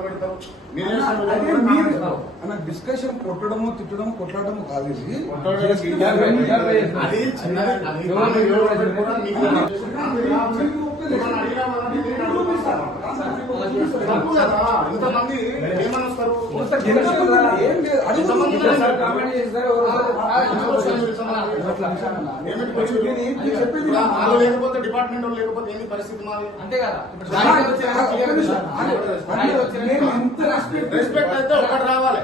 ఎవరు పెడతారు? డిస్కషన్ కొట్టడము తిట్టడము కొట్లాడము కాదు ఇది. అది చిన్నది. తప్పు కదా, ఇంతమంది ఏమని వస్తారు? లేకపోతే డిపార్ట్మెంట్ లేకపోతే ఏంటి పరిస్థితి మాది? అంతే కదా. రెస్పెక్ట్ అయితే ఒకటి రావాలి.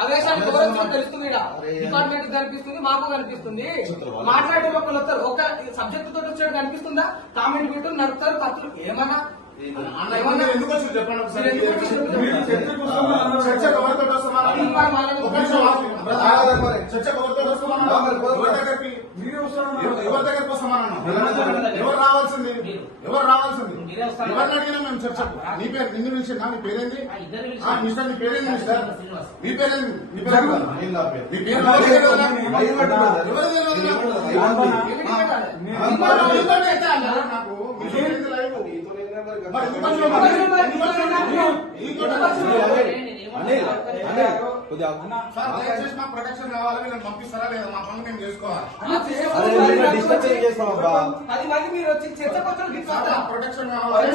ఆదేశాన్ని తెలుస్తుంది, డిపార్ట్మెంట్ కనిపిస్తుంది, మాకు కనిపిస్తుంది. మాట్లాడే ఒకళ్ళు వస్తారు, ఒక సబ్జెక్ట్ తోటి వచ్చాడు కనిపిస్తుందా? కామెంట్ పెట్టు నడుపుతారు, కత్తులు ఏమన్నా ఎందుకు వచ్చి చెప్పండి ఒకసారి. ఎవరి దగ్గరికి వస్తామన్నా? ఎవరు రావాల్సింది? ఎవరిని అడిగినా మేము చర్చకు. నీ పేరు నిన్ను పిలిచిందా? నీ పేరేంది మిస్టర్? నీ పేరేంది మిస్టర్? నీ పేరేంది? నీ పేరు నాకు ప్రొటెక్షన్ కావాలి. వీళ్ళని పంపిస్తారా లేదా? మా పనులు మేము చేసుకోవాలి. ప్రొటెక్షన్ కావాలి.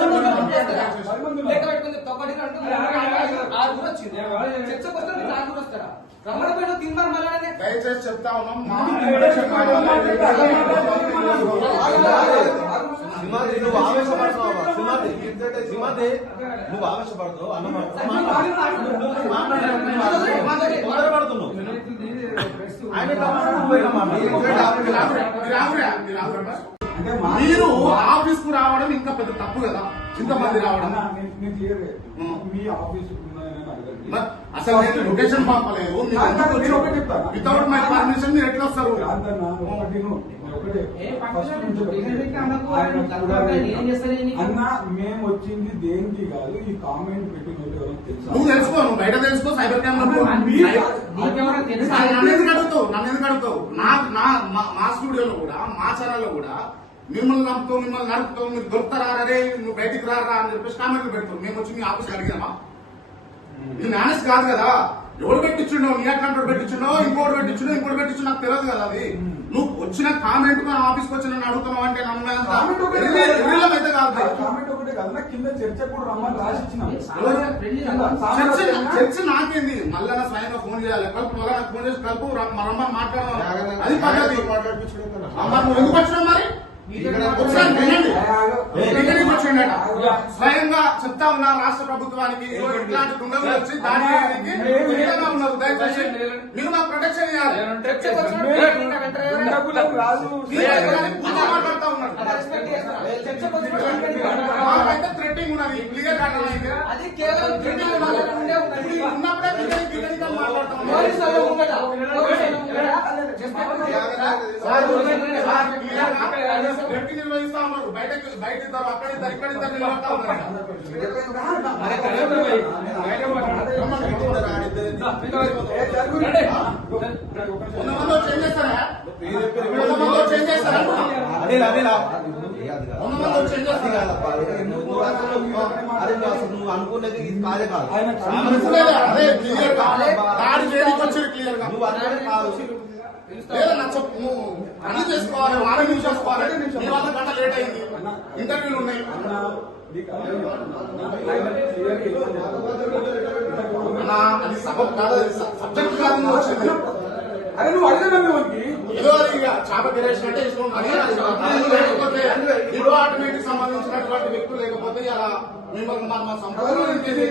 దయచేసి చెప్తా ఉన్నాం, మా నువ్వు ఆవేశపడుతున్నావు అన్న తొందరపడుతున్నావు. మీరు ఆఫీస్ కు రావడం ఇంకా పెద్ద తప్పు కదా. ఇంతమంది రావడం మీ ఆఫీస్ అసలు నేను లొకేషన్ పంపలేదు. వితౌట్ మై పర్మిషన్ మీరు ఎట్లా వస్తారు? అన్న మేము వచ్చింది దేనికి కాదు, ఈ కామెంట్ పెట్టిన తెలుసు. నువ్వు తెలుసుకో, నువ్వు బయట తెలుసుకో. సైబర్ కెమెరా నన్ను ఎందుకు అడుగుతావు? మా స్టూడియోలో కూడా, మా ఛానల్లో కూడా మిమ్మల్ని నమ్ముతావు, మిమ్మల్ని నడుపుతావు, మీరు దొరుకుతారా రే, నువ్వు బయటికి రారా అని చెప్పేసి కామెంట్లు పెడతావు. మేము వచ్చి మీ ఆఫీస్కి అడిగామా? ఇది మేనేజ్ కాదు కదా. ఎవరు పెట్టించుండో, నీ అకౌంట్ పెట్టించుండో, ఇంకోటి పెట్టించు నాకు తెలియదు కదా. అది నువ్వు వచ్చిన కామెంట్ ఆఫీస్కి వచ్చి నన్ను అడుగుతున్నావు అంటే నమ్మేంత అయితే కాదు. కింద చర్చ కూడా రమ్మని రాసిచ్చినాం. చర్చ నాకేంది? మళ్ళా స్వయంగా ఫోన్ చేయాలి, కలుపు మళ్ళా ఫోన్ చేసి కలుపు రమ్మని మాట్లాడాలి. అది పద్ధతి. నువ్వు ఎందుకు వచ్చినావు మరి? స్వయంగా చెప్తా ఉన్నా రాష్ట్ర ప్రభుత్వానికి ఇట్లాంటి దుంగలు వచ్చి దానికి ఉన్నారు. దయచేసి మీరు మాకు ప్రొటెక్షన్ ఇవ్వాలి. మాట్లాడుతూ ఉన్నారు. మాకైతే థ్రెటింగ్ ఉన్నది. క్లియర్ ఉన్నప్పుడే మాట్లాడుతాం. గట్టి నిర్వహిస్తా ఉన్నారు. బయట ఇద్దరు, అక్కడ ఇద్దరు, ఇక్కడ ఇద్దరు నిలబడతా ఉన్నారు. చేంజ్ చేస్తారా? నువ్వు అనుకున్నది ఇది కాదే కాదు. అదే క్లియర్ క్లియర్ గా నువ్వు అనేది కాదు. లేదన్నా చెప్పు. నువ్వు అన్ని చేసుకోవాలి, వారం చేసుకోవాలి. నీ వల్ల గంట లేట్ అయింది, ఇంటర్వ్యూలు ఉన్నాయి. అది సబబ్ కాదు, సబ్జెక్ట్ కాదు. నువ్వు వచ్చింది అదే నువ్వు అడిగినా ఏదో చేప గిరేసినట్టే ఇష్టం. లేకపోతే డిపార్ట్మెంట్ సంబంధించినటువంటి వ్యక్తులు లేకపోతే అలా మిమ్మల్ని మా సమాజం కాదు.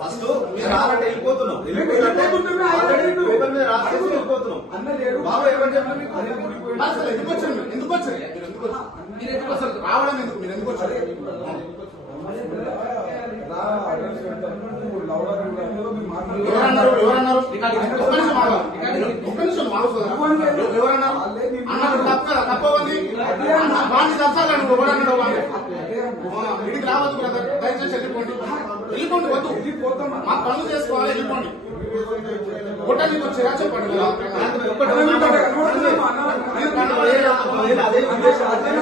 ఫస్ట్ మీరు రావాలంటే వెళ్ళిపోతున్నాం. బాబు ఏమని చెప్పారు? ఎందుకు వచ్చారు? రావడం ఎందుకు? మీరు ఎందుకు వచ్చారు? ఎవరన్నారు? ఒక్క నిమిషం ఎవరన్నారు? అన్నప్పుడు తప్ప కదా, తప్పవండి. వాడిని తప్పాలని ఎవరన్నాడు? ఇంటికి రావద్దు బ్రదర్, దయచేసి వెళ్ళిపోండి. వెళ్ళిపోండి, వద్దు. మా పనులు చేసుకోవాలి, వెళ్ళిపోండి. కొట్టడానికి వచ్చారా చెప్పండి కదా. ఒకవేళ అదే ఉద్దేశం అయితే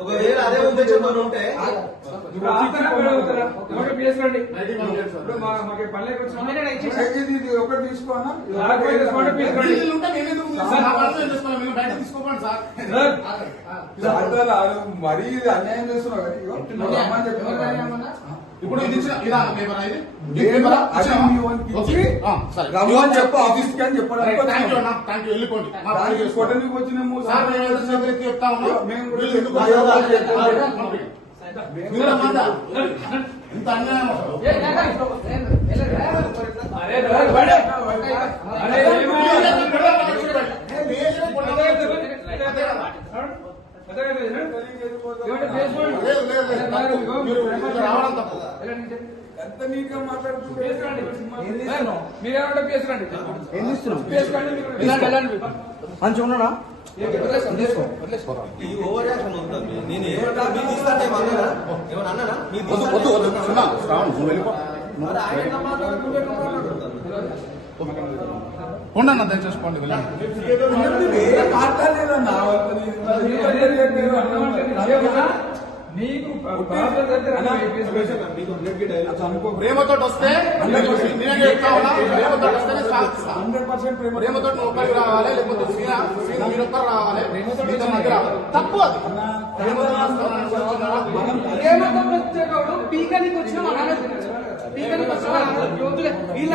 ఒకవేళ అదే ఉద్దేశంతో ఉంటే ఒకటి తీసుకోనా తీసుకోండి సార్. మరీ ఇది అన్యాయం చేస్తున్నావు కదా. ఇగో, నువ్వు అమ్మని చెప్పినావు. ఇప్పుడు ఇది ఇచ్చిన విధానం పేపర్ ఇది రమ్మని చెప్పు ఆఫీస్కి అని చెప్పడానికి థ్యాంక్ యూ. వెళ్ళిపోండి. కొట్టడానికి వచ్చినాము సార్ మేము చెప్తా ఉన్నాం. మేము వీళ్ళు ఎందుకు కూడా వీళ్ళ మంద ఇంత అన్యాయం అసలు. రావడం తప్పు. ఎంత నీట్గా మాట్లాడుతుంటే మీరేమంటే పేసురండి. మంచిగా ఉన్నాడా ఈ ఓవర్ యాక్షన్ ఉంటుంది. నేను ఏమన్నా మీకు ఇస్తాను ఏమన్నా అన్నానా మీకు వద్దు వద్దు సున్నా శ్రావణ్ నువ్వు వెళ్ళిపో. ఉండన్న దయచేసుకోండి వెళ్ళండి. మాట్లాడలేదన్నా ప్రేమతో వస్తే నేనే చెప్తా ఉన్నా. ప్రేమతో వస్తేనే సాధిస్తా. 100% ప్రేమతో నువ్వు ఒక్కరికి రావాలి, లేకపోతే మీరొక్కరు రావాలి, మీతో మంది రావాలి. తప్పు అది. ప్రేమతో ఏమో వచ్చేటప్పుడు పీకనికి వచ్చిన పీకనికి వచ్చిన వీళ్ళ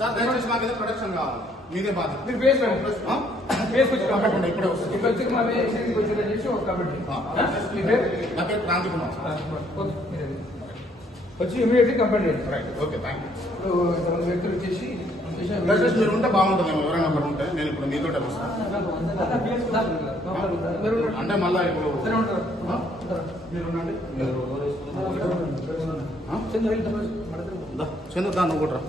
సార్ దయచేసి మాకు ఏదో ప్రొడక్షన్ కావాలి. మీదే బాధ. మీరు పేస్ తప్పకుండా ఇప్పుడే వస్తుంది. ఇక్కడ వచ్చి మా వచ్చిన చేసి ఒక కాబట్టి నా పేరు క్రాంతి కుమార్. వచ్చి ఇమీడియట్లీ కంప్లైంట్ చేయండి. Right, okay, thank you. ఇప్పుడు వ్యక్తులు వచ్చేసి దయచేసి మీరు ఉంటే బాగుంటుందేమో. ఎవరైనా అక్కడ ఉంటే నేను ఇప్పుడు మీతో వస్తాను. అంటే మళ్ళా ఇప్పుడు మీరు చందు దా నువ్వు కూడా రా.